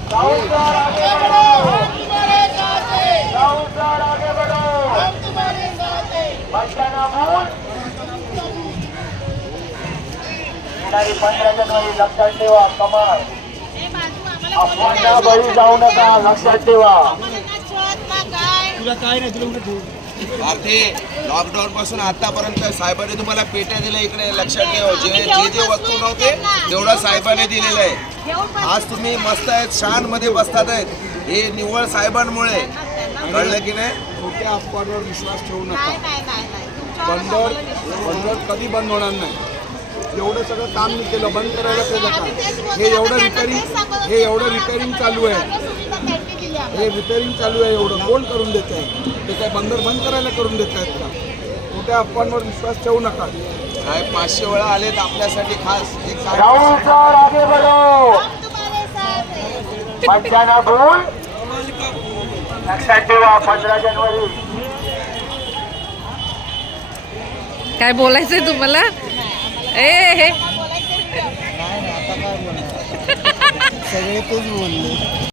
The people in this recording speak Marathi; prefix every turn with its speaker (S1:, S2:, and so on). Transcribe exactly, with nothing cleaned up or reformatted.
S1: राहुल सर आगे बढ़ो, हम तुम्हारे साथ हैं। राहुल सर आगे बढ़ो, हम तुम्हारे साथ हैं। बच्चांना भूल येणारी पंधरा जानेवारी लक्षात ठेवा. कमाल अफवांना बळी जाऊ नका, लक्षात ठेवा.
S2: तुला काय नाही, तुला उलट ठेवू.
S3: भारती लॉकडाऊन पासून आतापर्यंत साहेबांनी तुम्हाला पेट्या दिल्या इकडे, लक्षात ठेवा. जे जे जे वस्तू नव्हते तेवढं साहेबांनी दिलेलं आहे. आज तुम्ही मस्त आहेत, शान मध्ये बसतात आहेत, हे निव्वळ साहेबांमुळे. कळलं की नाही?
S2: खोट्या अफवांवर विश्वास ठेवू नका. बंदर बंदर कधी बंद होणार नाही. एवढं सगळं काम मी केलं, बंद करायला केलं का? हे एवढं रिपेअरिंग हे एवढं रिपेअरिंग चालू आहे, हे रिपेअरिंग चालू आहे. एवढं कोण करून देत आहे? ते काय बंदर बंद करायला करून देत आहेत का? खोट्या अफवांवर विश्वास ठेवू नका.
S3: साहेब पाचशे वेळा आलेत आपल्यासाठी खास. एक
S1: राहुल सर आगे बढ़ो, बच्चांना भूल लक्षात ठेवा. पंधरा जानेवारी
S4: काय बोलायचंय तुम्हाला? ए हे
S2: सगळे तेच बोलले.